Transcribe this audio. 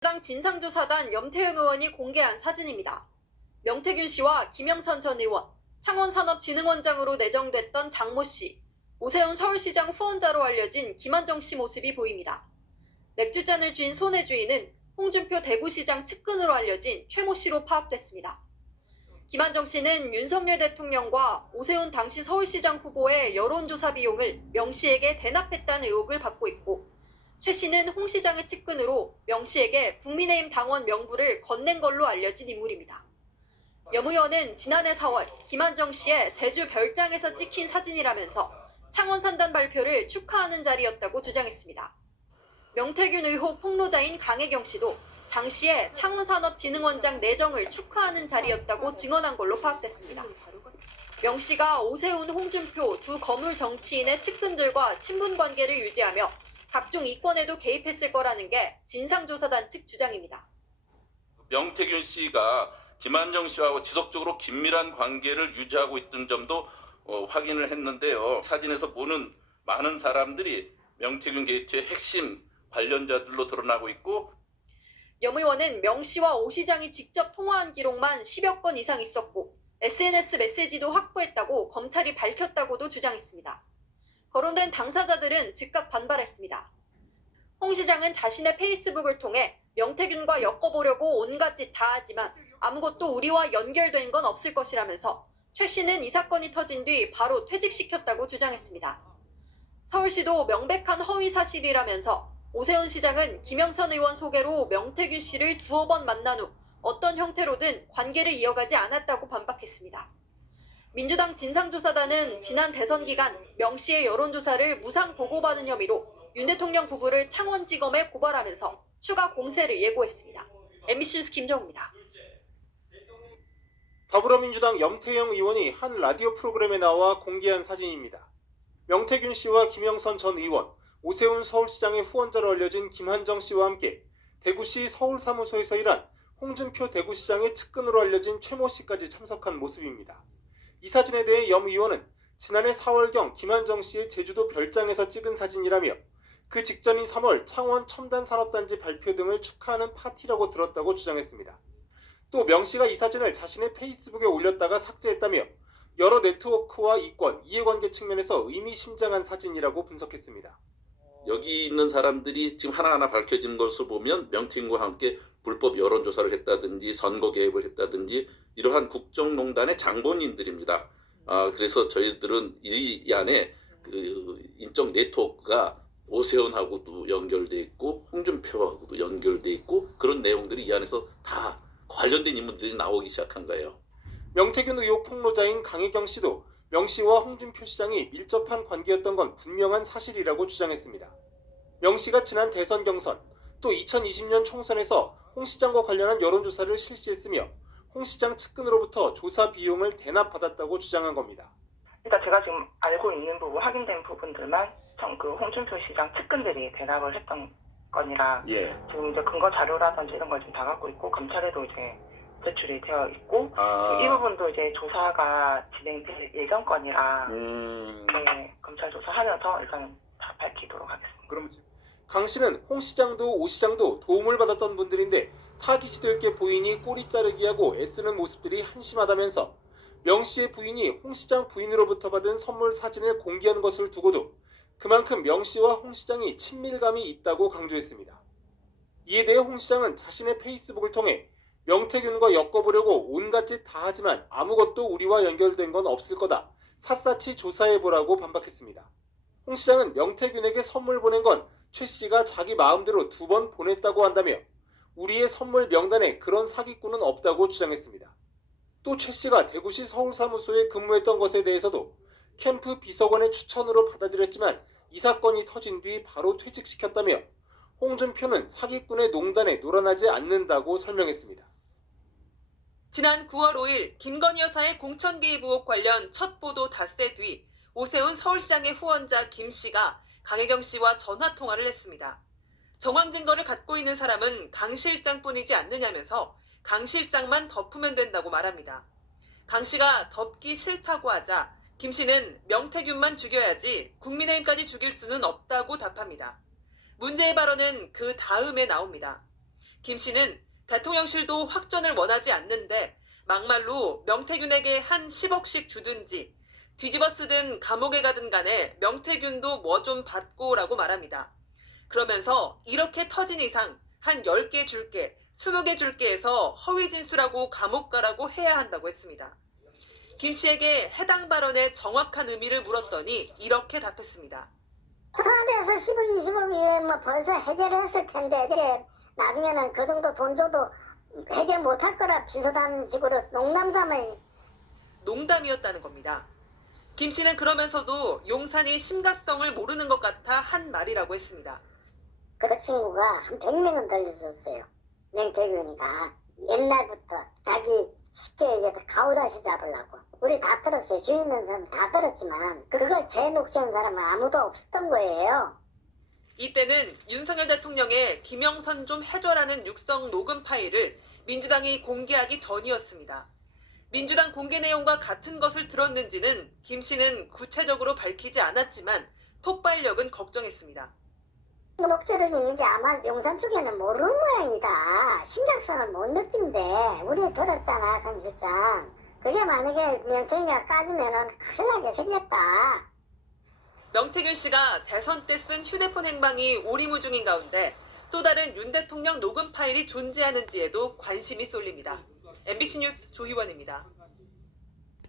당 진상조사단 염태영 의원이 공개한 사진입니다. 명태균 씨와 김영선 전 의원, 창원산업진흥원장으로 내정됐던 장모 씨, 오세훈 서울시장 후원자로 알려진 김한정 씨 모습이 보입니다. 맥주잔을 쥔 손의 주인은 홍준표 대구시장 측근으로 알려진 최모 씨로 파악됐습니다. 김한정 씨는 윤석열 대통령과 오세훈 당시 서울시장 후보의 여론조사 비용을 명 씨에게 대납했다는 의혹을 받고 있고, 최 씨는 홍 시장의 측근으로 명 씨에게 국민의힘 당원 명부를 건넨 걸로 알려진 인물입니다. 염 의원은 지난해 4월 김한정 씨의 제주 별장에서 찍힌 사진이라면서 창원 산단 발표를 축하하는 자리였다고 주장했습니다. 명태균 의혹 폭로자인 강혜경 씨도 장 씨의 창원산업진흥원장 내정을 축하하는 자리였다고 증언한 걸로 파악됐습니다. 명 씨가 오세훈, 홍준표 두 거물 정치인의 측근들과 친분 관계를 유지하며 각종 이권에도 개입했을 거라는 게 진상조사단 측 주장입니다. 명태균 씨가 김한정 씨하고 지속적으로 긴밀한 관계를 유지하고 있던 점도 확인을 했는데요. 사진에서 보는 많은 사람들이 명태균 게이트의 핵심 관련자들로 드러나고 있고, 염 의원은 명 씨와 오 시장이 직접 통화한 기록만 10여 건 이상 있었고 SNS 메시지도 확보했다고 검찰이 밝혔다고도 주장했습니다. 거론된 당사자들은 즉각 반발했습니다. 홍 시장은 자신의 페이스북을 통해 명태균과 엮어보려고 온갖 짓 다 하지만 아무것도 우리와 연결된 건 없을 것이라면서 최 씨는 이 사건이 터진 뒤 바로 퇴직시켰다고 주장했습니다. 서울시도 명백한 허위 사실이라면서 오세훈 시장은 김영선 의원 소개로 명태균 씨를 두어 번 만난 후 어떤 형태로든 관계를 이어가지 않았다고 반박했습니다. 민주당 진상조사단은 지난 대선 기간 명 씨의 여론조사를 무상 보고받은 혐의로 윤 대통령 부부를 창원지검에 고발하면서 추가 공세를 예고했습니다. MBC 뉴스 김정우입니다. 더불어민주당 염태영 의원이 한 라디오 프로그램에 나와 공개한 사진입니다. 명태균 씨와 김영선 전 의원, 오세훈 서울시장의 후원자로 알려진 김한정 씨와 함께 대구시 서울사무소에서 일한 홍준표 대구시장의 측근으로 알려진 최모 씨까지 참석한 모습입니다. 이 사진에 대해 염 의원은 지난해 4월경 김한정 씨의 제주도 별장에서 찍은 사진이라며 그 직전인 3월 창원 첨단산업단지 발표 등을 축하하는 파티라고 들었다고 주장했습니다. 또 명 씨가 이 사진을 자신의 페이스북에 올렸다가 삭제했다며 여러 네트워크와 이권, 이해관계 측면에서 의미심장한 사진이라고 분석했습니다. 여기 있는 사람들이 지금 하나하나 밝혀지는 것을 보면 명태균과 함께 불법 여론조사를 했다든지 선거 개입을 했다든지 이러한 국정농단의 장본인들입니다. 그래서 저희들은 이 안에 그 인적 네트워크가 오세훈하고도 연결돼 있고 홍준표하고도 연결돼 있고 그런 내용들이 이 안에서 다 관련된 인물들이 나오기 시작한 거예요. 명태균 의혹 폭로자인 강혜경 씨도 명 씨와 홍준표 시장이 밀접한 관계였던 건 분명한 사실이라고 주장했습니다. 명 씨가 지난 대선 경선 또 2020년 총선에서 홍 시장과 관련한 여론조사를 실시했으며 홍 시장 측근으로부터 조사 비용을 대납받았다고 주장한 겁니다. 그러니까 제가 지금 알고 있는 부분, 확인된 부분들만 그 홍준표 시장 측근들이 대납을 했던 건이라 지금 이제 근거 자료라든지 이런 걸 지금 다 갖고 있고 검찰에도 이제 제출이 되어 있고 이 부분도 이제 조사가 진행될 예정 건이라 네, 검찰 조사하면서 일단 다 밝히도록 하겠습니다. 그럼 강 씨는 홍 시장도 오 시장도 도움을 받았던 분들인데 타깃이 될 게 보이니 꼬리 자르기 하고 애쓰는 모습들이 한심하다면서 명 씨의 부인이 홍 시장 부인으로부터 받은 선물 사진을 공개한 것을 두고도 그만큼 명 씨와 홍 시장이 친밀감이 있다고 강조했습니다. 이에 대해 홍 시장은 자신의 페이스북을 통해 명태균과 엮어보려고 온갖 짓 다 하지만 아무것도 우리와 연결된 건 없을 거다. 샅샅이 조사해보라고 반박했습니다. 홍 시장은 명태균에게 선물 보낸 건 최 씨가 자기 마음대로 2번 보냈다고 한다며 우리의 선물 명단에 그런 사기꾼은 없다고 주장했습니다. 또 최 씨가 대구시 서울사무소에 근무했던 것에 대해서도 캠프 비서관의 추천으로 받아들였지만 이 사건이 터진 뒤 바로 퇴직시켰다며 홍준표는 사기꾼의 농단에 놀아나지 않는다고 설명했습니다. 지난 9월 5일 김건희 여사의 공천 개입 의혹 관련 첫 보도 닷새 뒤 오세훈 서울시장의 후원자 김 씨가 강혜경 씨와 전화 통화를 했습니다. 정황 증거를 갖고 있는 사람은 강 실장뿐이지 않느냐면서 강 실장만 덮으면 된다고 말합니다. 강 씨가 덮기 싫다고 하자 김 씨는 명태균만 죽여야지 국민의힘까지 죽일 수는 없다고 답합니다. 문제의 발언은 그 다음에 나옵니다. 김 씨는 대통령실도 확전을 원하지 않는데 막말로 명태균에게 한 10억씩 주든지 뒤집어 쓰든 감옥에 가든 간에 명태균도 뭐 좀 받고라고 말합니다. 그러면서 이렇게 터진 이상 한 10개 줄게, 20개 줄게 해서 허위 진술하고 감옥 가라고 해야 한다고 했습니다. 김 씨에게 해당 발언의 정확한 의미를 물었더니 이렇게 답했습니다. 청와대에서 10억, 20억이면 뭐 벌써 해결했을 텐데 이제 나중에는 그 정도 돈 줘도 해결 못할 거라 비슷한 식으로 농담 삼아. 농담이었다는 겁니다. 김 씨는 그러면서도 용산이 심각성을 모르는 것 같아 한 말이라고 했습니다. 그 친구가 한 100명은 들려줬어요. 명태균이가 옛날부터 자기 쉽게 얘기해서 가오다시 잡으려고. 우리 다 들었어요. 주위 있는 사람 다 들었지만 그걸 제녹시한 사람은 아무도 없었던 거예요. 이때는 윤석열 대통령의 김영선 좀 해줘라는 육성 녹음 파일을 민주당이 공개하기 전이었습니다. 민주당 공개 내용과 같은 것을 들었는지는 김 씨는 구체적으로 밝히지 않았지만 폭발력은 걱정했습니다. 목소리가 있는 게 아마 용산 쪽에는 모르는 모양이다. 심각성을 못 느낀대. 우리 들었잖아, 강 실장. 그게 만약에 명태균이가 까지면은 큰일 나게 생겼다. 명태균 씨가 대선 때 쓴 휴대폰 행방이 오리무중인 가운데 또 다른 윤 대통령 녹음 파일이 존재하는지에도 관심이 쏠립니다. MBC 뉴스 조희원입니다.